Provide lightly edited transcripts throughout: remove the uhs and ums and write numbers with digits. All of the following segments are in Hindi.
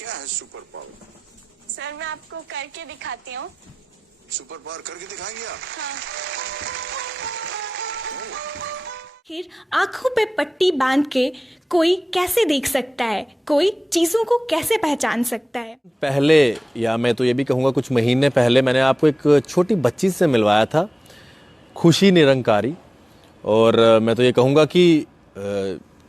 क्या है सुपर पावर? सर मैं आपको करके दिखाती हूँ। सुपर पावर करके दिखाएंगे आप? हाँ। फिर आंखों पे पट्टी बांध के कोई कैसे देख सकता है, कोई चीजों को कैसे पहचान सकता है? पहले, या मैं तो ये भी कहूँगा कुछ महीने पहले, मैंने आपको एक छोटी बच्ची से मिलवाया था, खुशी निरंकारी। और मैं तो ये कहूँगा कि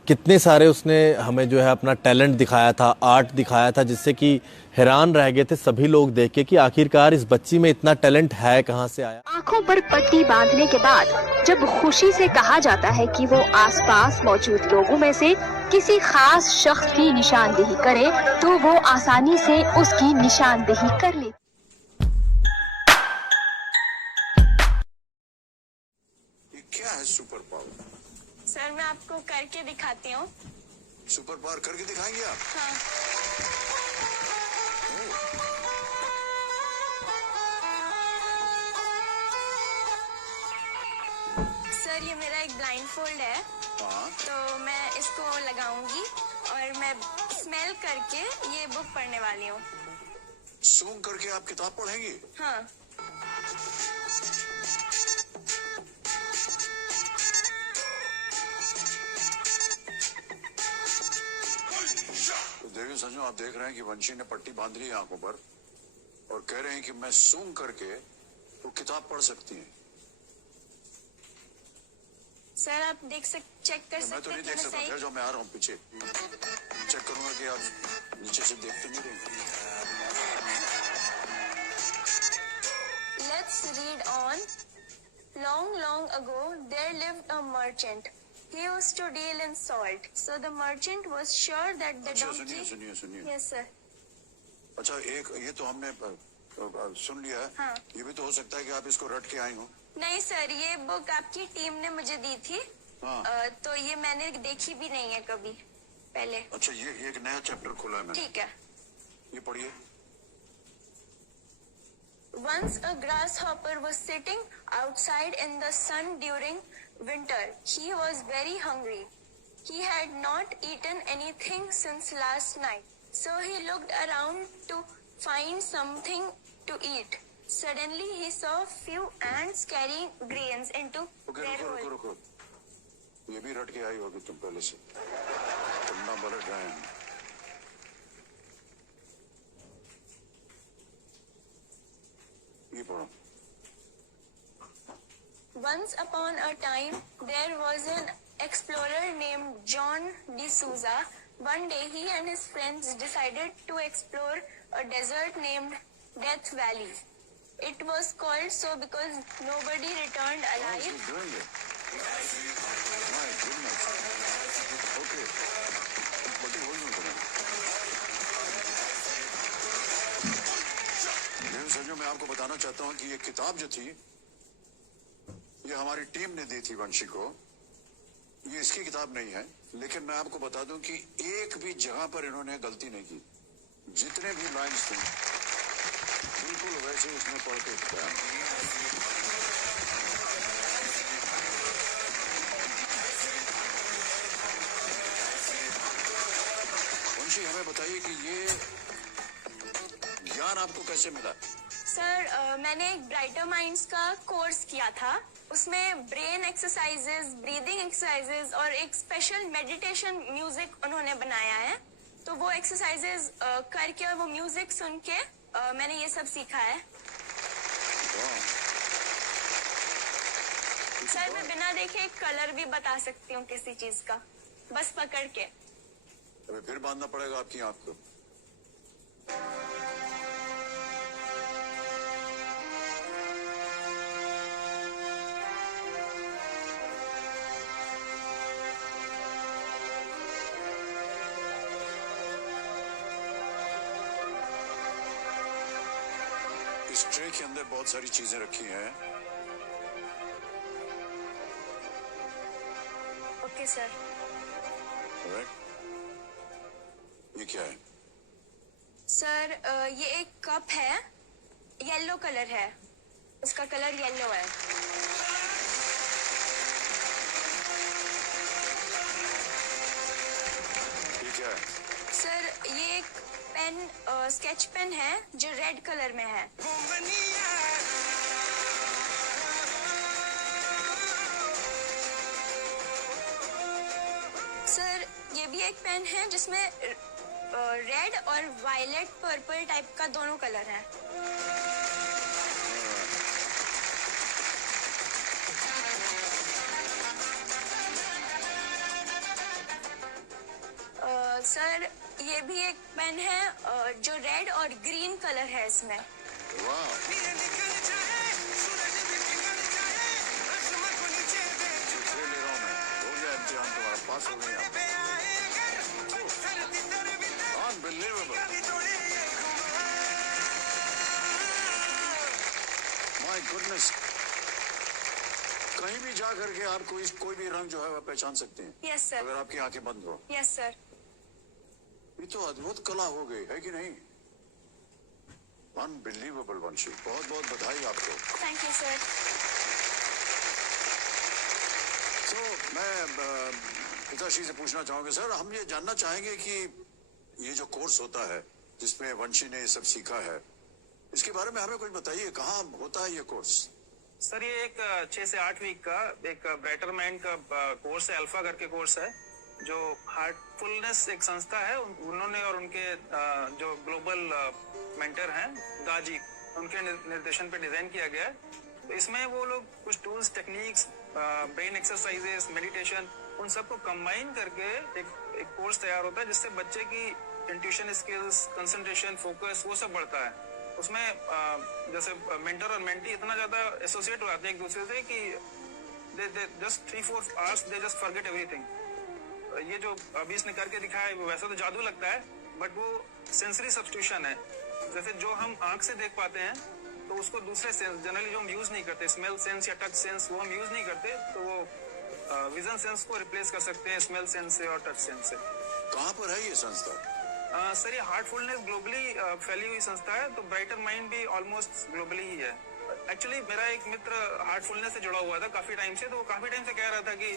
कितने सारे उसने हमें जो है अपना टैलेंट दिखाया था, आर्ट दिखाया था, जिससे कि हैरान रह गए थे सभी लोग देख के कि आखिरकार इस बच्ची में इतना टैलेंट है कहाँ से आया। आंखों पर पट्टी बांधने के बाद जब खुशी से कहा जाता है कि वो आसपास मौजूद लोगों में से किसी खास शख्स की निशानदेही करे, तो वो आसानी से उसकी निशानदेही कर ले। ये क्या है सुपर पावर? सर मैं आपको करके दिखाती हूँ। सुपर पावर करके दिखाएंगे आप? हाँ। सर ये मेरा एक ब्लाइंड फोल्ड है। हाँ। तो मैं इसको लगाऊंगी और मैं स्मेल करके ये बुक पढ़ने वाली हूँ। सूंघ करके आप किताब पढ़ेंगी? हाँ। तो देखिए संजू, आप देख रहे हैं कि वंशी ने पट्टी बांध ली है आंखों पर और कह रहे हैं कि मैं सूंघ करके वो किताब पढ़ सकती हैं। सर आप चेक कर सकते हैं। मैं तो नहीं देख सकता, ठहर जाओ, मैं आ रहा हूँ पीछे, चेक करूंगा कि आप नीचे से देखते नहीं रहेंगे। Let's read on. Long ago, there lived a merchant. He used to deal in salt. So the merchant was sure that the अच्छा, donkey. सुनिए। Yes sir. अच्छा, एक ये तो हमने सुन लिया है। हाँ। ये भी तो हो सकता है कि आप इसको रट के आई हो। नहीं सर, ये बुक आपकी टीम ने मुझे दी थी। हाँ। तो ये मैंने देखी भी नहीं है कभी पहले। अच्छा, ये एक नया चैप्टर खोला है मैंने। ठीक है। ये पढ़िए। Once a grasshopper was sitting outside in the sun during winter. He was very hungry. He had not eaten anything since last night. So he looked around to find something to eat. Suddenly he saw few ants carrying grains into their hole. रुको। ये भी रट के आई होगी तुम पहले से, तुम पलट रहे हैं। ये पढ़ो। Once upon a time, there was an explorer named John D'Souza. One day, he and his friends decided to explore a desert named Death Valley. It was called so because nobody returned alive. She's doing it. My goodness. Okay. What are you holding for? Sanju, मैं आपको बताना चाहता हूँ कि ये किताब जो थी, ये हमारी टीम ने दी थी वंशी को। ये इसकी किताब नहीं है, लेकिन मैं आपको बता दूं कि एक भी जगह पर इन्होंने गलती नहीं की। जितने भी लाइन्स थे बिल्कुल वैसे उसने पढ़ के किया। वंशी, हमें बताइए कि ये ज्ञान आपको कैसे मिला? सर मैंने एक ब्राइटर माइंड्स का कोर्स किया था। उसमें ब्रेन एक्सरसाइजेज, ब्रीदिंग एक्सरसाइजेज और एक स्पेशल मेडिटेशन म्यूजिक उन्होंने बनाया है। तो वो एक्सरसाइजेज करके और वो म्यूजिक सुन के मैंने ये सब सीखा है। सर मैं बिना देखे कलर भी बता सकती हूँ किसी चीज का, बस पकड़ के। अभी फिर बांधना पड़ेगा आपकी आंख को। इस ट्रे के अंदर बहुत सारी चीजें रखी हैं। Okay sir. ये क्या है? सर ये एक कप है, येलो कलर है, उसका कलर येलो है। ये क्या है? सर ये एक पेन स्केच पेन है जो रेड कलर में है। सर ये भी एक पेन है जिसमें रेड और वायलेट पर्पल टाइप का दोनों कलर है। सर ये भी एक पेन है जो रेड और ग्रीन कलर है इसमें। वाह, ले रहा हूं मैं, हो गया इम्तिहान तुम्हारा, पास हो गया। Unbelievable. My goodness. कहीं भी जा करके आप कोई भी रंग जो है वह पहचान सकते हैं। Yes sir. अगर आपकी आंखें बंद हो। Yes sir. ये तो अद्भुत कला हो गई है कि नहीं? अनबिलीवेबल वंशी, बहुत बहुत बधाई आपको। Thank you sir. तो मैं पिताश्री से पूछना चाहूंगा सर, हम ये जानना चाहेंगे कि ये जो कोर्स होता है जिसमें वंशी ने ये सब सीखा है, इसके बारे में हमें कुछ बताइए, कहाँ होता है ये कोर्स? सर ये एक 6 से 8 वीक का एक ब्राइटर माइंड का कोर्स है, अल्फा करके कोर्स है, जो हार्टफुलनेस एक संस्था है, उन्होंने और उनके जो ग्लोबल मेंटर हैं दाजी, उनके निर्देशन पे डिजाइन किया गया है। तो इसमें वो लोग कुछ tools, techniques, brain exercises, meditation, उन सबको कंबाइन करके एक कोर्स तैयार होता है जिससे बच्चे की इंट्यूशन स्किल्स, कंसंट्रेशन, फोकस वो सब बढ़ता है। उसमें जैसे मेंटर और मेंटी इतना ज्यादा एसोसिएट हो जाते हैं एक दूसरे से कि they just 3-4 hours they just forget everything. ये जो अभी इसने करके दिखाया है वैसा तो जादू लगता है, बट वो सेंसरी सब्स्टिट्यूशन है। जैसे जो हम आंख से देख पाते हैं तो उसको दूसरे सेंस जनरली जो हम यूज नहीं करते, स्मेल सेंस या टच सेंस, वो हम यूज नहीं करते, तो वो विजन सेंस को रिप्लेस कर सकते हैं स्मेल सेंस से और टच सेंस से। कहाँ पर है ये संस्था? सर ये हार्टफुलनेस ग्लोबली फैली हुई संस्था है, तो ब्राइटर माइंड भी ऑलमोस्ट ग्लोबली ही है। एक्चुअली मेरा एक मित्र हार्टफुलनेस से जुड़ा हुआ था काफी टाइम से, तो वो काफी टाइम से कह रहा था कि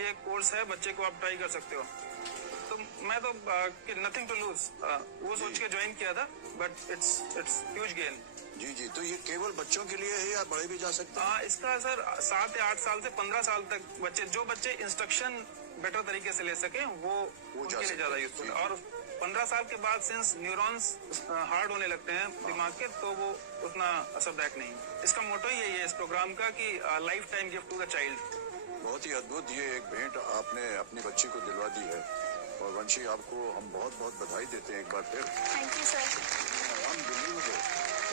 ये कोर्स है, बच्चे को आप ट्राई कर सकते हो। तो मैं तो नथिंग टू लूज वो सोच के ज्वाइन किया था, बट इट्स ह्यूज गेन। जी जी, तो ये केवल बच्चों के लिए है या बड़े भी जा सकते हैं? इसका सर 7 या 8 साल से 15 साल तक जो बच्चे इंस्ट्रक्शन बेटर तरीके से ले सके वो उनके लिए ज्यादा यूजफुल है। और 15 साल के बाद सिंस न्यूरॉन्स हार्ड होने लगते हैं दिमाग के, तो वो उतना असरदायक नहीं। इसका मोटो ही यही है इस प्रोग्राम का कि lifetime gift to the child. बहुत ही अद्भुत, ये एक भेंट आपने अपनी बच्ची को दिलवा दी है, और वंशी आपको हम बहुत बहुत बधाई देते हैं एक बार फिर। Thank you sir. Unbelievable.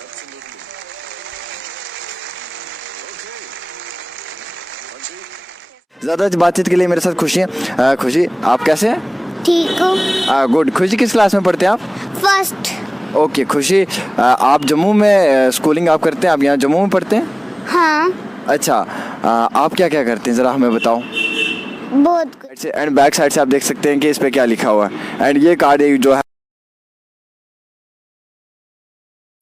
Absolutely. Okay. वंशी, ज़्यादा बातचीत के लिए मेरे साथ खुशी है। खुशी, आप कैसे हैं? ठीक हूँ। गुड। खुशी किस क्लास में पढ़ते हैं आप? फर्स्ट। ओके खुशी, आप जम्मू में स्कूलिंग आप करते हैं, आप यहाँ जम्मू में पढ़ते हैं? हाँ। अच्छा, आप क्या क्या करते हैं ज़रा हमें बताओ। बहुत कुछ। एंड बैक साइड से आप देख सकते हैं कि इस पे क्या लिखा हुआ है, एंड ये कार्ड जो है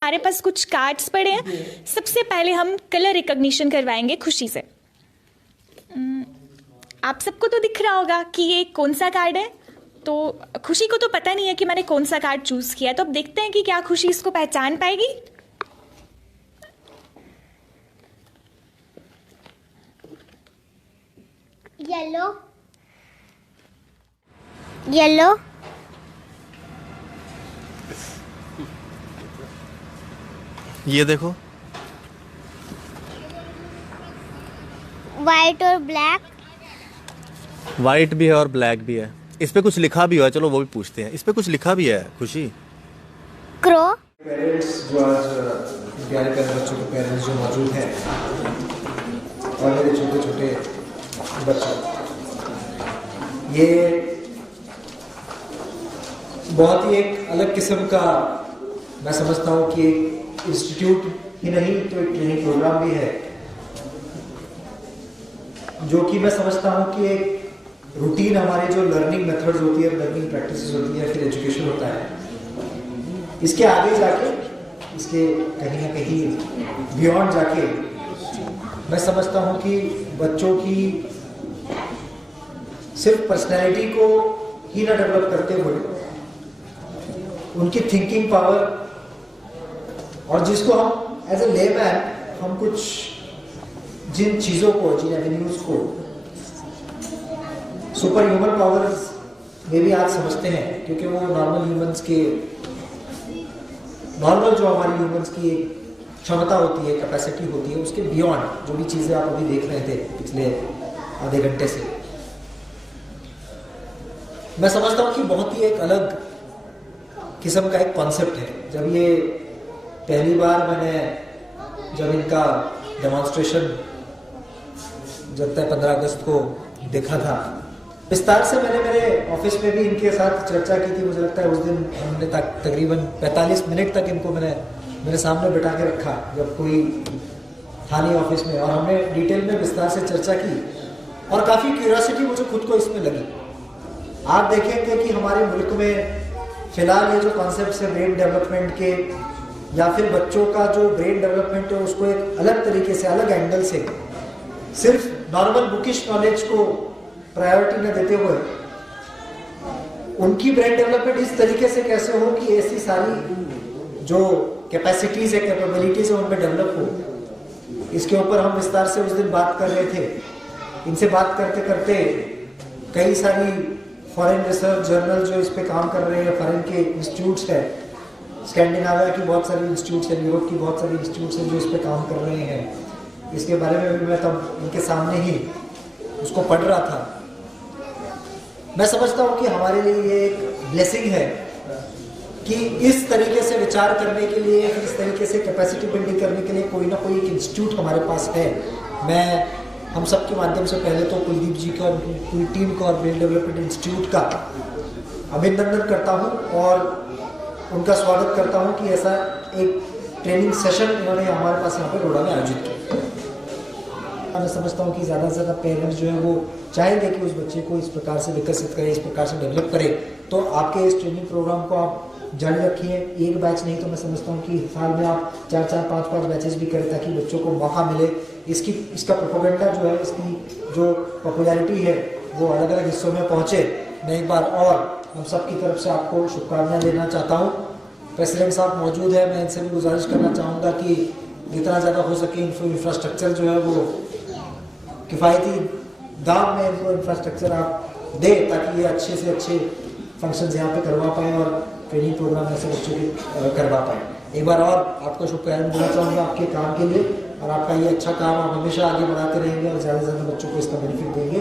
हमारे पास कुछ कार्ड्स पड़े हैं। सबसे पहले हम कलर रिकॉग्निशन करवाएंगे खुशी से। आप सबको तो दिख रहा होगा कि ये कौन सा कार्ड है। तो खुशी को तो पता नहीं है कि मैंने कौन सा कार्ड चूज किया, तो अब देखते हैं कि क्या खुशी इसको पहचान पाएगी। येलो। येलो। ये देखो, वाइट और ब्लैक। वाइट भी है और ब्लैक भी है। इस पे कुछ लिखा भी हुआ है, चलो वो भी पूछते हैं। इस पे कुछ लिखा भी है खुशी। क्रो। पेरेंट्स जो आज प्यारे प्यारे बच्चों के पेरेंट्स जो मौजूद हैं, और मेरे छोटे छोटे बच्चों, ये बहुत ही एक अलग किस्म का मैं समझता हूँ कि एक इंस्टीट्यूट ही नहीं तो एक ट्रेनिंग प्रोग्राम भी है, जो कि मैं समझता हूँ कि एक रूटीन हमारे जो लर्निंग मेथड्स होती है, लर्निंग प्रैक्टिसेस होती है, फिर एजुकेशन होता है, इसके आगे जाके, इसके कहीं ना कहीं बियॉन्ड जाके मैं समझता हूँ कि बच्चों की सिर्फ पर्सनैलिटी को ही ना डेवलप करते हुए उनकी थिंकिंग पावर, और जिसको हम एज ए लेमैन हम कुछ जिन चीज़ों को, जिन एवेन्यूज को सुपर ह्यूमन पावर्स में भी आज समझते हैं, क्योंकि वो नॉर्मल ह्यूमंस के, नॉर्मल जो हमारी ह्यूमंस की एक क्षमता होती है, कैपेसिटी होती है, उसके बियॉन्ड जो भी चीज़ें आप अभी देख रहे थे पिछले आधे घंटे से, मैं समझता हूँ कि बहुत ही एक अलग किस्म का एक कॉन्सेप्ट है। जब ये पहली बार मैंने जब इनका डेमोन्स्ट्रेशन जब तक 15 अगस्त को देखा था, विस्तार से मैंने मेरे ऑफिस में भी इनके साथ चर्चा की थी। मुझे लगता है उस दिन हमने तकरीबन 45 मिनट तक इनको मैंने मेरे सामने बिठा के रखा, जब कोई था नहीं ऑफिस में, और हमने डिटेल में विस्तार से चर्चा की, और काफ़ी क्यूरियोसिटी मुझे खुद को इसमें लगी। आप देखेंगे कि हमारे मुल्क में फिलहाल ये जो कॉन्सेप्ट है ब्रेन डेवलपमेंट के, या फिर बच्चों का जो ब्रेन डेवलपमेंट है उसको एक अलग तरीके से, अलग एंगल से, सिर्फ नॉर्मल बुकिश नॉलेज को प्रायोरिटी न देते हुए उनकी ब्रेन डेवलपमेंट इस तरीके से कैसे हो कि ऐसी सारी जो कैपेसिटीज है, कैपेबिलिटीज है, उनमें डेवलप हो। इसके ऊपर हम विस्तार से उस दिन बात कर रहे थे। इनसे बात करते करते कई सारी फॉरेन रिसर्च जर्नल जो इस पे काम कर रहे हैं, फॉरेन के इंस्टीट्यूट्स है, स्कैंडिनाविया की बहुत सारी इंस्टीट्यूट्स है, यूरोप की बहुत सारी इंस्टीट्यूट्स है जो इस पे काम कर रहे हैं। इसके बारे में भी मैं तब इनके सामने ही उसको पढ़ रहा था। मैं समझता हूँ कि हमारे लिए ये एक ब्लेसिंग है कि इस तरीके से विचार करने के लिए, इस तरीके से कैपेसिटी बिल्डिंग करने के लिए कोई ना कोई एक इंस्टीट्यूट हमारे पास है। मैं हम सब के माध्यम से पहले तो कुलदीप जी का, पूरी टीम का और ब्रेन डेवलपमेंट इंस्टीट्यूट का अभिनंदन करता हूँ और उनका स्वागत करता हूँ कि ऐसा एक ट्रेनिंग सेशन इन्होंने हमारे पास यहाँ पे रोड़ा में आयोजित किया। मैं समझता हूँ कि ज़्यादा से ज़्यादा पेरेंट्स जो है वो चाहेंगे कि उस बच्चे को इस प्रकार से विकसित करे, इस प्रकार से डेवलप करे। तो आपके इस ट्रेनिंग प्रोग्राम को आप जारी रखिए। एक बैच नहीं तो मैं समझता हूँ कि साल में आप 4-4, 5-5 बैचेस भी करें ताकि बच्चों को मौका मिले। इसका प्रोपेगेंडा जो है, इसकी जो पॉपुलैरिटी है वो अलग अलग हिस्सों में पहुँचे। मैं एक बार और हम सब की तरफ से आपको शुभकामनाएं देना चाहता हूँ। प्रेसिडेंट साहब मौजूद है, मैं इनसे भी गुजारिश करना चाहूँगा कि जितना ज़्यादा हो सके इंफ्रास्ट्रक्चर जो है वो किफ़ायती दाम में इनको इंफ्रास्ट्रक्चर आप दें ताकि ये अच्छे से अच्छे फंक्शंस यहाँ पे करवा पाएँ और ट्रेनिंग प्रोग्राम ऐसे बच्चों के करवा पाएँ। एक बार और आपको शुभकामनाएं देना चाहूँगा आपके काम के लिए, और आपका ये अच्छा काम आप हमेशा आगे बढ़ाते रहेंगे और ज़्यादा से ज़्यादा बच्चों को इसका बेनिफिट देंगे।